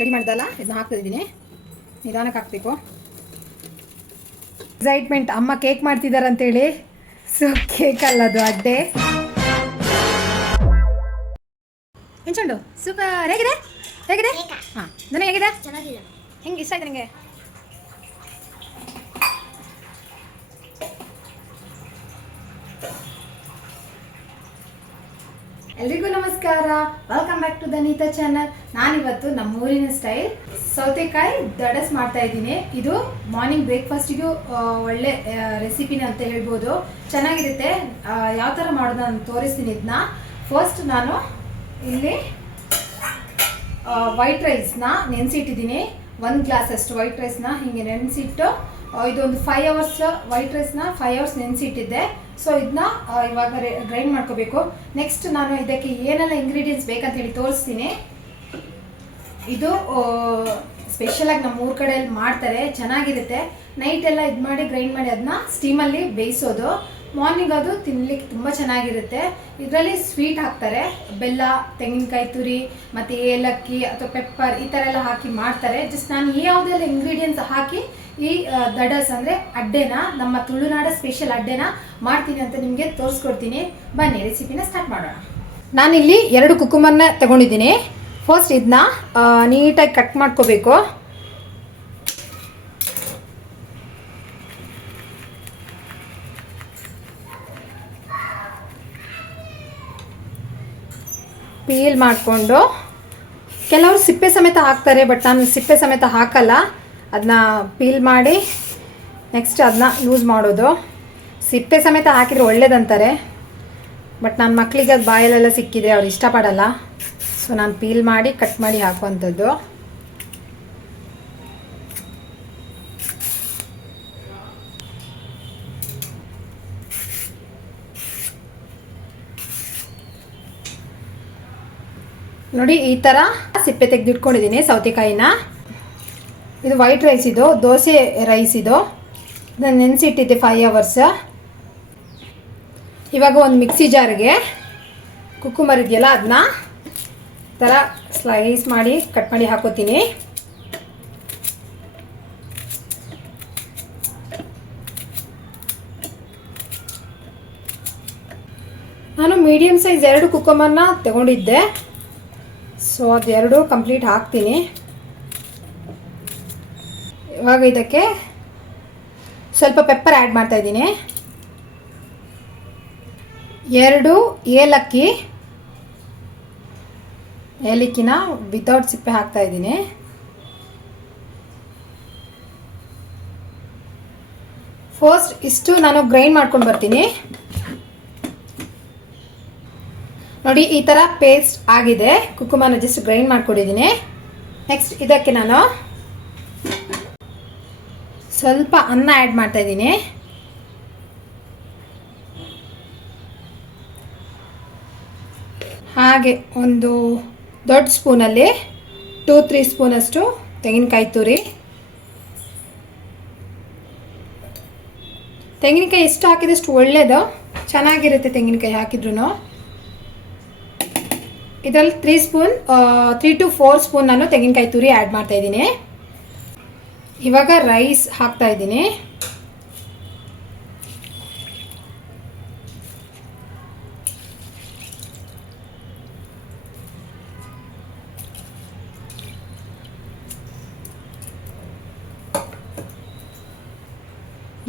Ready ಮಾಡ್ದಲ್ಲ ಇದನ್ನ ಹಾಕ್ತಿದ್ದೀನಿ. ನಿಧಾನಕ್ಕೆ ಹಾಕಬೇಕು. ಎಕ್ಸೈಟ್ಮೆಂಟ್, ಅಮ್ಮ ಕೇಕ್ ಮಾಡ್ತಿದ್ದಾರೆ ಅಂತೇಳಿ. ಸೊ ಕೇಕ್ ಅಲ್ಲ ಅದು, ಅಡ್ಡೆ. ಹೆಂಚಂಡು ಸೂಪರ್. ಹೇಗಿದೆ ಹೇಗಿದೆ? ಹಾಂ, ನನಗೆ ಹೇಗಿದೆ? ಚೆನ್ನಾಗಿದೆ. ಹೆಂಗೆ ಇಷ್ಟ ಆಯ್ತು ನನಗೆ? ಎಲ್ರಿಗೂ ನಮಸ್ಕಾರ, welcome back to the Neeta channel. ನಾನಿವತ್ತು ನಮ್ಮ ಊರಿನ ಸ್ಟೈಲ್ ಸೌತೆಕಾಯಿ ದಡಸ್ ಮಾಡ್ತಾ ಇದ್ದೀನಿ. ಇದು ಮಾರ್ನಿಂಗ್ ಬ್ರೇಕ್ಫಾಸ್ಟಿಗೂ ಒಳ್ಳೆ ರೆಸಿಪಿನ ಅಂತ ಹೇಳ್ಬೋದು. ಚೆನ್ನಾಗಿರುತ್ತೆ. ಯಾವ ಥರ ಮಾಡೋದು ನಾನು ತೋರಿಸ್ತೀನಿ ಇದನ್ನ. ಫಸ್ಟ್ ನಾನು ಇಲ್ಲಿ ವೈಟ್ ರೈಸ್ನ ನೆನೆಸಿಟ್ಟಿದ್ದೀನಿ. 1 ಗ್ಲಾಸ್ ಅಷ್ಟು ವೈಟ್ ರೈಸ್ನ ಹೀಗೆ ನೆನೆಸಿಟ್ಟು, ಇದೊಂದು 5 hours ವೈಟ್ ರೈಸ್ನ 5 hours ನೆನೆಸಿಟ್ಟಿದ್ದೆ. ಸೊ ಇದನ್ನ ಇವಾಗ ಗ್ರೈಂಡ್ ಮಾಡ್ಕೋಬೇಕು. ನೆಕ್ಸ್ಟ್ ನಾನು ಇದಕ್ಕೆ ಏನೆಲ್ಲ ಇಂಗ್ರೀಡಿಯೆಂಟ್ಸ್ ಬೇಕಂತ ಹೇಳಿ ತೋರಿಸ್ತೀನಿ. ಇದು ಸ್ಪೆಷಲಾಗಿ ನಮ್ಮ ಊರ ಕಡೆಯಲ್ಲಿ ಮಾಡ್ತಾರೆ, ಚೆನ್ನಾಗಿರುತ್ತೆ. ನೈಟ್ ಎಲ್ಲ ಇದು ಮಾಡಿ ಗ್ರೈಂಡ್ ಮಾಡಿ ಅದನ್ನ ಸ್ಟೀಮಲ್ಲಿ ಬೇಯಿಸೋದು. ಮಾರ್ನಿಂಗ್ ಅದು ತಿನ್ಲಿಕ್ಕೆ ತುಂಬ ಚೆನ್ನಾಗಿರುತ್ತೆ. ಇದರಲ್ಲಿ ಸ್ವೀಟ್ ಹಾಕ್ತಾರೆ, ಬೆಲ್ಲ, ತೆಂಗಿನಕಾಯಿ ತುರಿ, ಮತ್ತು ಏಲಕ್ಕಿ ಅಥವಾ ಪೆಪ್ಪರ್ ಈ ಥರ ಎಲ್ಲ ಹಾಕಿ ಮಾಡ್ತಾರೆ. ಜಸ್ಟ್ ನಾನು ಯಾವುದೆಲ್ಲ ಇಂಗ್ರೀಡಿಯೆಂಟ್ಸ್ ಹಾಕಿ ಈ ದಡಸ್ ಅಂದರೆ ಅಡ್ಡೆನ, ನಮ್ಮ ತುಳುನಾಡ ಸ್ಪೆಷಲ್ ಅಡ್ಡೆನ ಮಾಡ್ತೀನಿ ಅಂತ ನಿಮಗೆ ತೋರಿಸ್ಕೊಡ್ತೀನಿ. ಬನ್ನಿ ರೆಸಿಪಿನ ಸ್ಟಾರ್ಟ್ ಮಾಡೋಣ. ನಾನಿಲ್ಲಿ 2 ಕುಕುಂಬರ್ನ ತಗೊಂಡಿದ್ದೀನಿ. ಫಸ್ಟ್ ಇದನ್ನ ನೀಟಾಗಿ ಕಟ್ ಮಾಡ್ಕೋಬೇಕು. ಪೀಲ್ ಮಾಡಿಕೊಂಡು, ಕೆಲವರು ಸಿಪ್ಪೆ ಸಮೇತ ಹಾಕ್ತಾರೆ, ಬಟ್ ನಾನು ಸಿಪ್ಪೆ ಸಮೇತ ಹಾಕಲ್ಲ. ಅದನ್ನ ಪೀಲ್ ಮಾಡಿ ನೆಕ್ಸ್ಟ್ ಅದನ್ನ ಯೂಸ್ ಮಾಡೋದು. ಸಿಪ್ಪೆ ಸಮೇತ ಹಾಕಿದರೆ ಒಳ್ಳೇದಂತಾರೆ, ಬಟ್ ನನ್ನ ಮಕ್ಕಳಿಗೆ ಅದು ಬಾಯಲ್ಲೆಲ್ಲ ಸಿಕ್ಕಿದ್ರೆ ಅವ್ರು ಇಷ್ಟಪಡಲ್ಲ. ಸೊ ನಾನು ಪೀಲ್ ಮಾಡಿ ಕಟ್ ಮಾಡಿ ಹಾಕುವಂಥದ್ದು. ನೋಡಿ ಈ ಥರ ಸಿಪ್ಪೆ ತೆಗೆದಿಟ್ಕೊಂಡಿದ್ದೀನಿ ಸೌತೆಕಾಯಿನ. ಇದು ವೈಟ್ ರೈಸ್, ಇದು ದೋಸೆ ರೈಸ್. ಇದು ನಾನು ನೆನೆಸಿಟ್ಟಿದ್ದೆ 5 hours. ಇವಾಗ ಒಂದು ಮಿಕ್ಸಿ ಜಾರ್ಗೆ ಕುಕ್ಕುಂಬರ್ ಇದೆಯಲ್ಲ ಅದನ್ನ ಥರ ಸ್ಲೈಸ್ ಮಾಡಿ ಕಟ್ ಮಾಡಿ ಹಾಕೋತೀನಿ. ನಾನು ಮೀಡಿಯಮ್ ಸೈಜ್ 2 ಕುಕ್ಕುಂಬರ್ನ ತಗೊಂಡಿದ್ದೆ. ಸೊ ಅದು 2 ಕಂಪ್ಲೀಟ್ ಹಾಕ್ತೀನಿ. ಇವಾಗ ಇದಕ್ಕೆ ಸ್ವಲ್ಪ ಪೆಪ್ಪರ್ ಆ್ಯಡ್ ಮಾಡ್ತಾ ಇದ್ದೀನಿ. 2 ಏಲಕ್ಕಿನ ವಿತೌಟ್ ಸಿಪ್ಪೆ ಹಾಕ್ತಾ ಇದ್ದೀನಿ. ಫಸ್ಟ್ ಇಷ್ಟು ನಾನು ಗ್ರೈಂಡ್ ಮಾಡ್ಕೊಂಡು ಬರ್ತೀನಿ. ನೋಡಿ ಈ ಥರ ಪೇಸ್ಟ್ ಆಗಿದೆ. ಕುಕುಂಬರ್ನ ಜಸ್ಟ್ ಗ್ರೈಂಡ್ ಮಾಡ್ಕೊಂಡಿದ್ದೀನಿ. ನೆಕ್ಸ್ಟ್ ಇದಕ್ಕೆ ನಾನು ಸ್ವಲ್ಪ ಅನ್ನ ಆ್ಯಡ್ ಮಾಡ್ತಾ ಇದ್ದೀನಿ. ಹಾಗೆ ಒಂದು ದೊಡ್ಡ ಸ್ಪೂನಲ್ಲಿ 2-3 ಸ್ಪೂನಷ್ಟು ತೆಂಗಿನಕಾಯಿ ತುರಿ. ತೆಂಗಿನಕಾಯಿ ಎಷ್ಟು ಹಾಕಿದಷ್ಟು ಒಳ್ಳೆಯದು, ಚೆನ್ನಾಗಿರುತ್ತೆ ತೆಂಗಿನಕಾಯಿ ಹಾಕಿದ್ರೂ. ಇದರಲ್ಲಿ 3 to 4 ಸ್ಪೂನ್ ನಾನು ತೆಂಗಿನಕಾಯಿ ತುರಿ ಆ್ಯಡ್ ಮಾಡ್ತಾ ಇದ್ದೀನಿ. ಇವಾಗ ರೈಸ್ ಹಾಕ್ತಾ ಇದ್ದೀನಿ.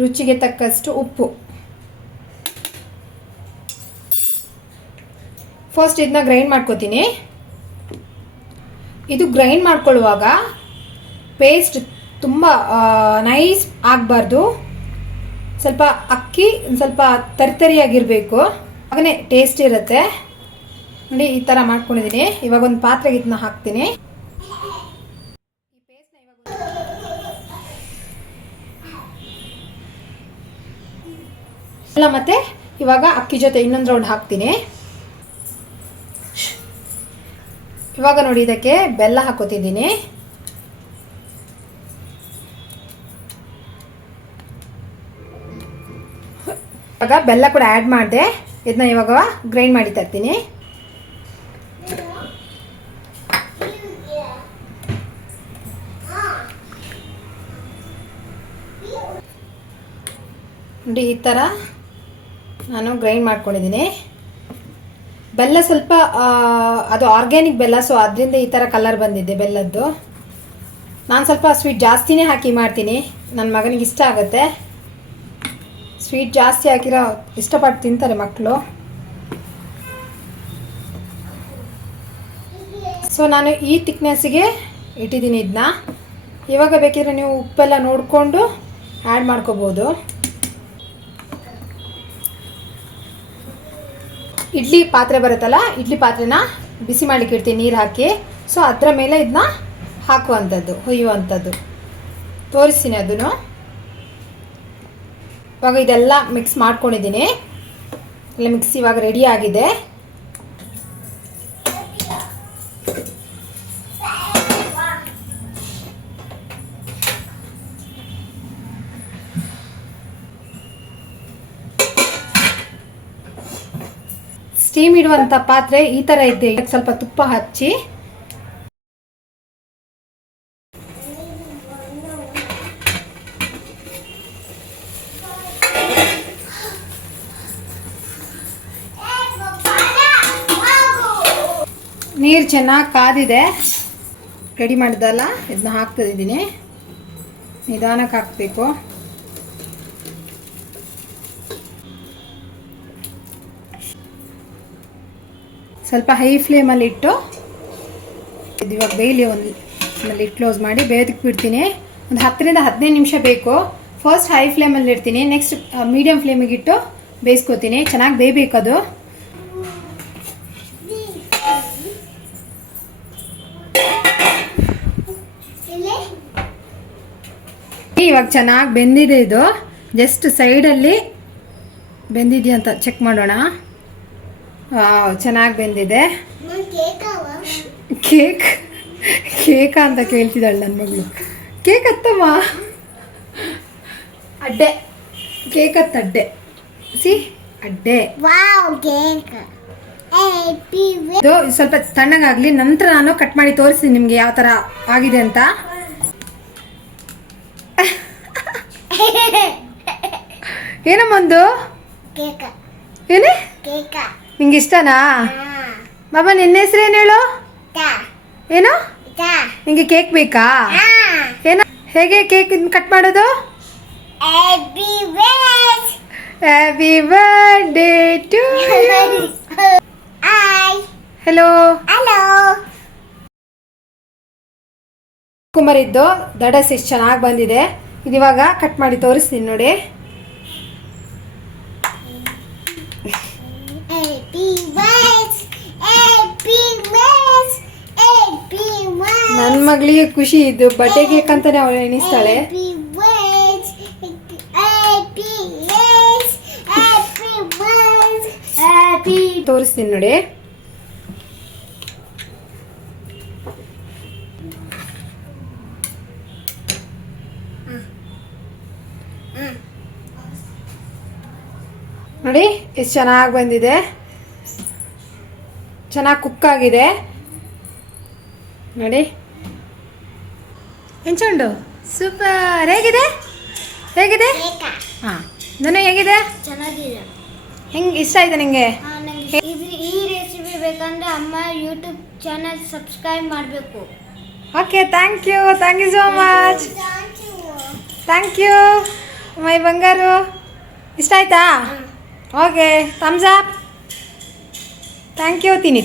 ರುಚಿಗೆ ತಕ್ಕಷ್ಟು ಉಪ್ಪು. ಫಸ್ಟ್ ಇದನ್ನ ಗ್ರೈಂಡ್ ಮಾಡ್ಕೋತೀನಿ. ಇದು ಗ್ರೈಂಡ್ ಮಾಡ್ಕೊಳ್ಳುವಾಗ ಪೇಸ್ಟ್ ತುಂಬ ನೈಸ್ ಆಗಬಾರ್ದು. ಸ್ವಲ್ಪ ಅಕ್ಕಿ ಸ್ವಲ್ಪ ತರಿತರಿಯಾಗಿರಬೇಕು, ಹಾಗೇ ಟೇಸ್ಟ್ ಇರುತ್ತೆ. ನೋಡಿ ಈ ಥರ ಮಾಡ್ಕೊಂಡಿದ್ದೀನಿ. ಇವಾಗ ಒಂದು ಪಾತ್ರೆಗೆ ಇದನ್ನ ಹಾಕ್ತೀನಿ. ಈ ಪೇಸ್ಟ್ನ ಇವಾಗ ಮತ್ತೆ ಇವಾಗ ಅಕ್ಕಿ ಜೊತೆ ಇನ್ನೊಂದು ರೌಂಡ್ ಹಾಕ್ತೀನಿ. ಇವಾಗ ನೋಡಿ ಇದಕ್ಕೆ ಬೆಲ್ಲ ಹಾಕೋತಿದ್ದೀನಿ. ಇವಾಗ ಬೆಲ್ಲ ಕೂಡ ಆ್ಯಡ್ ಮಾಡಿದೆ. ಇದನ್ನ ಇವಾಗ ಗ್ರೈಂಡ್ ಮಾಡಿ ತರ್ತೀನಿ. ನೋಡಿ ಈ ಥರ ನಾನು ಗ್ರೈಂಡ್ ಮಾಡ್ಕೊಂಡಿದ್ದೀನಿ. ಬೆಲ್ಲ ಸ್ವಲ್ಪ ಅದು ಆರ್ಗ್ಯಾನಿಕ್ ಬೆಲ್ಲ, ಸೊ ಅದರಿಂದ ಈ ಥರ ಕಲರ್ ಬಂದಿದೆ ಬೆಲ್ಲದ್ದು. ನಾನು ಸ್ವಲ್ಪ ಸ್ವೀಟ್ ಜಾಸ್ತಿನೇ ಹಾಕಿ ಮಾಡ್ತೀನಿ, ನನ್ನ ಮಗನಿಗೆ ಇಷ್ಟ ಆಗುತ್ತೆ. ಸ್ವೀಟ್ ಜಾಸ್ತಿ ಹಾಕಿರೋ ಇಷ್ಟಪಟ್ಟು ತಿಂತಾರೆ ಮಕ್ಕಳು. ಸೊ ನಾನು ಈ ಥಿಕ್ನೆಸ್ಸಿಗೆ ಇಟ್ಟಿದ್ದೀನಿ ಇದನ್ನ. ಇವಾಗ ಬೇಕಿದ್ರೆ ನೀವು ಉಪ್ಪೆಲ್ಲ ನೋಡಿಕೊಂಡು ಆ್ಯಡ್ ಮಾಡ್ಕೋಬೋದು. ಇಡ್ಲಿ ಪಾತ್ರೆ ಬರುತ್ತಲ್ಲ, ಇಡ್ಲಿ ಪಾತ್ರೆನ ಬಿಸಿ ಮಾಡಲಿಕ್ಕೆ ಇಡ್ತೀನಿ ನೀರು ಹಾಕಿ. ಸೊ ಅದರ ಮೇಲೆ ಇದನ್ನ ಹಾಕುವಂಥದ್ದು, ಹುಯ್ಯುವಂಥದ್ದು ತೋರಿಸ್ತೀನಿ ಅದನ್ನು. ಇವಾಗ ಇದೆಲ್ಲ ಮಿಕ್ಸ್ ಮಾಡ್ಕೊಂಡಿದ್ದೀನಿ. ಎಲ್ಲ ಮಿಕ್ಸ್ ಇವಾಗ ರೆಡಿ ಆಗಿದೆ. ಸ್ಟೀಮ್ ಇಡುವಂಥ ಪಾತ್ರೆ ಈ ಥರ ಇದೆ. ಸ್ವಲ್ಪ ತುಪ್ಪ ಹಚ್ಚಿ ನೀರು ಚೆನ್ನಾಗಿ ಕಾದಿದೆ. ರೆಡಿ ಮಾಡಿದಲ್ಲ ಇದನ್ನ ಹಾಕ್ತಿದ್ದೀನಿ. ನಿಧಾನಕ್ಕೆ ಹಾಕಬೇಕು. ಸ್ವಲ್ಪ ಹೈ ಫ್ಲೇಮಲ್ಲಿ ಇಟ್ಟು ಇದು ಇವಾಗ ಬೇಯಲಿ. ಒಂದು ಲಿಡ್ ಕ್ಲೋಸ್ ಮಾಡಿ ಬೇಯೋದಕ್ಕೆ ಬಿಡ್ತೀನಿ. ಒಂದು 10ರಿಂದ 15 ನಿಮಿಷ ಬೇಕು. ಫಸ್ಟ್ ಹೈ ಫ್ಲೇಮಲ್ಲಿ ಇಡ್ತೀನಿ, ನೆಕ್ಸ್ಟ್ ಮೀಡಿಯಮ್ ಫ್ಲೇಮಿಗೆ ಇಟ್ಟು ಬೇಯಿಸ್ಕೊತೀನಿ. ಚೆನ್ನಾಗಿ ಬೇಯಬೇಕದು. ಇವಾಗ ಚೆನ್ನಾಗಿ ಬೆಂದಿದೆ. ಇದು ಜಸ್ಟ್ ಸೈಡಲ್ಲಿ ಬೆಂದಿದೆಯಾ ಅಂತ ಚೆಕ್ ಮಾಡೋಣ. ಚೆನ್ನಾಗಿ ಬೆಂದಿದೆ. ಕೇಕಾ ಅಂತ ಕೇಳ್ತಿದ್ದಾಳೆ ನನ್ನ ಮಗಳು. ಕೇಕ್ ಅತ್ತಮ್ಮ, ಅಡ್ಡೆ ಕೇಕ್ ಅಡ್ಡೆ. ಸಿ ಅಡ್ಡೆ. ಇದು ಸ್ವಲ್ಪ ತಣ್ಣಗಾಗ್ಲಿ, ನಂತರ ನಾನು ಕಟ್ ಮಾಡಿ ತೋರಿಸ್ತೀನಿ ನಿಮ್ಗೆ ಯಾವ ಥರ ಆಗಿದೆ ಅಂತ. ಏನಮ್ಮಂದು ಏನೇ ನಿಂಗೆ ಇಷ್ಟನಾ? ಬಾಬಾ ನಿನ್ನ ಹೆಸರು ಏನು ಹೇಳು? ಏನು ನಿಂಗೆ ಕೇಕ್ ಬೇಕಾ? ಏನೋ ಹೇಗೆ ಕೇಕ್ ಕಟ್ ಮಾಡೋದು? Happy birthday to you. Hello ಕುಮಾರಿದ್ದು ದಡಸ್ ಎಷ್ಟು ಚೆನ್ನಾಗಿ ಬಂದಿದೆ. ಇದಿವಾಗ ಕಟ್ ಮಾಡಿ ತೋರಿಸ್ತೀನಿ ನೋಡಿ. ನನ್ನ ಮಗಳಿಗೆ ಖುಷಿ ಇದು ಬಟ್ಟೆ ಕೇಕ್ ಅಂತಾನೆ ಅವಳು ಎಣಿಸ್ತಾಳೆ. ತೋರಿಸ್ತೀನಿ ನೋಡಿ. ನೋಡಿ ಎಷ್ಟು ಚೆನ್ನಾಗಿ ಬಂದಿದೆ, ಚೆನ್ನಾಗಿ ಕುಕ್ ಆಗಿದೆ ನೋಡಿ. ಎಂಚಂಡು ಸೂಪರ್. ಹೇಗಿದೆ ಹೇಗಿದೆ? ಹಾಂ ನಾನು ಹೇಗಿದೆ? ಚೆನ್ನಾಗಿದೆ. ಹೆಂಗೆ ಇಷ್ಟ ಆಯ್ತಾ ನಿಂಗೆ? ಈ ರೆಸಿಪಿ ಬೇಕಂದ್ರೆ ಅಮ್ಮ ಯೂಟ್ಯೂಬ್ ಚಾನಲ್ ಸಬ್ಸ್ಕ್ರೈಬ್ ಮಾಡಬೇಕು. Okay, thank you so much. Thank you my ಬಂಗಾರು. ಇಷ್ಟ ಆಯ್ತಾ? Okay, thumbs up. Thank you. ತಿನ್ನಿ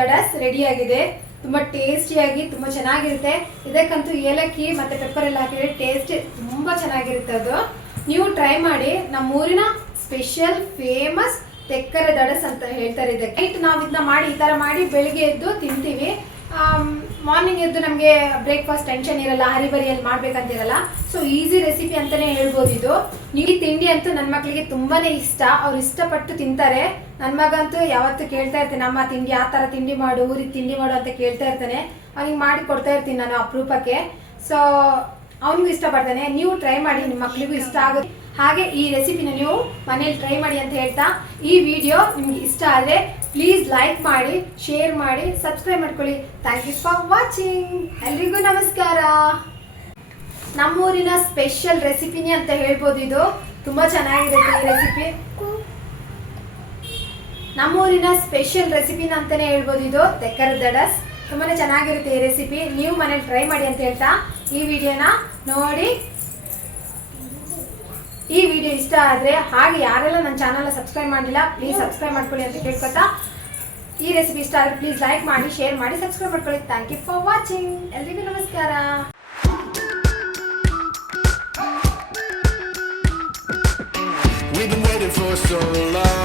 ದಡಸ್ ರೆಡಿ ಆಗಿದೆ. ತುಂಬ ಟೇಸ್ಟಿಯಾಗಿ ತುಂಬ ಚೆನ್ನಾಗಿರುತ್ತೆ. ಇದಕ್ಕಂತೂ ಏಲಕ್ಕಿ ಮತ್ತು ಪೆಪ್ಪರ್ ಎಲ್ಲ ಹಾಕಿದ್ರೆ ಟೇಸ್ಟ್ ತುಂಬ ಚೆನ್ನಾಗಿರುತ್ತೆ. ಅದು ನೀವು ಟ್ರೈ ಮಾಡಿ. ನಮ್ಮೂರಿನ ಸ್ಪೆಷಲ್ ಫೇಮಸ್ ತೆಕ್ಕರೆ ದಡಸ್ ಅಂತ ಹೇಳ್ತಾರೆ ಇದಕ್ಕೆ. ನೈಟ್ ನಾವು ಇದನ್ನ ಮಾಡಿ ಈ ಥರ ಮಾಡಿ ಬೆಳಿಗ್ಗೆ ಎದ್ದು ತಿಂತೀವಿ. ಮಾರ್ನಿಂಗ್ ಎದ್ದು ನಮಗೆ ಬ್ರೇಕ್ಫಾಸ್ಟ್ ಟೆನ್ಷನ್ ಇರಲ್ಲ, ಹರಿಬರಿಯಲ್ಲಿ ಮಾಡ್ಬೇಕಂತಿರಲ್ಲ. ಸೊ ಈಸಿ ರೆಸಿಪಿ ಅಂತಾನೆ ಹೇಳ್ಬೋದು ಇದು. ಈ ತಿಂಡಿ ಅಂತೂ ನನ್ನ ಮಕ್ಕಳಿಗೆ ತುಂಬಾನೇ ಇಷ್ಟ. ಅವ್ರು ಇಷ್ಟಪಟ್ಟು ತಿಂತಾರೆ. ನನ್ನ ಮಗ ಅಂತೂ ಯಾವತ್ತೂ ಕೇಳ್ತಾ ಇರ್ತೀನಿ, ಅಮ್ಮ ತಿಂಡಿ ಆ ಥರ ತಿಂಡಿ ಮಾಡು, ಊರಿಗೆ ತಿಂಡಿ ಮಾಡು ಅಂತ ಕೇಳ್ತಾ ಇರ್ತಾನೆ. ಅವ್ನಿಗೆ ಮಾಡಿ ಕೊಡ್ತಾ ಇರ್ತೀನಿ ನಾನು ಅಪರೂಪಕ್ಕೆ. ಸೊ ಅವನಿಗೂ ಇಷ್ಟಪಡ್ತಾನೆ. ನೀವು ಟ್ರೈ ಮಾಡಿ, ನಿಮ್ಮ ಮಕ್ಕಳಿಗೂ ಇಷ್ಟ ಆಗುತ್ತೆ. ಹಾಗೆ ಈ ರೆಸಿಪಿನ ನೀವು ಮನೇಲಿ ಟ್ರೈ ಮಾಡಿ ಅಂತ ಹೇಳ್ತಾ, ಈ ವಿಡಿಯೋ ನಿಮ್ಗೆ ಇಷ್ಟ ಆದರೆ ಪ್ಲೀಸ್ ಲೈಕ್ ಮಾಡಿ, ಶೇರ್ ಮಾಡಿ, ಸಬ್ಸ್ಕ್ರೈಬ್ ಮಾಡ್ಕೊಳ್ಳಿ. Thank you for watching. ಎಲ್ರಿಗೂ ನಮಸ್ಕಾರ. ನಮ್ಮೂರಿನ ಸ್ಪೆಷಲ್ ರೆಸಿಪಿನೇ ಅಂತ ಹೇಳ್ಬೋದು ಇದು. ತುಂಬ ಚೆನ್ನಾಗಿರುತ್ತೆ ಈ ರೆಸಿಪಿ. ನಮ್ಮೂರಿನ ಸ್ಪೆಷಲ್ ರೆಸಿಪಿನ ಅಂತಾನೆ ಹೇಳ್ಬೋದು ಇದು ತೆಕ್ಕರದ ದಡಸ್. ತುಂಬಾ ಚೆನ್ನಾಗಿರುತ್ತೆ ಈ ರೆಸಿಪಿ. ನೀವು ಮನೇಲಿ ಟ್ರೈ ಮಾಡಿ ಅಂತ ಹೇಳ್ತಾ ಈ ವಿಡಿಯೋನ ನೋಡಿ. ಈ ವಿಡಿಯೋ ಇಷ್ಟ ಆದರೆ ಹಾಗೆ ಯಾರೆಲ್ಲ ನನ್ನ ಚಾನಲ್ನ ಸಬ್ಸ್ಕ್ರೈಬ್ ಮಾಡಿಲ್ಲ ಪ್ಲೀಸ್ ಸಬ್ಸ್ಕ್ರೈಬ್ ಮಾಡ್ಕೊಳ್ಳಿ ಅಂತ ಕೇಳ್ಕೊತಾ, ಈ ರೆಸಿಪಿ ಇಷ್ಟ ಆದರೆ ಪ್ಲೀಸ್ ಲೈಕ್ ಮಾಡಿ, ಶೇರ್ ಮಾಡಿ, ಸಬ್ಸ್ಕ್ರೈಬ್ ಮಾಡ್ಕೊಳ್ಳಿ. Thank you for watching. ಎಲ್ರಿಗೂ ನಮಸ್ಕಾರ. We've been waiting for so long.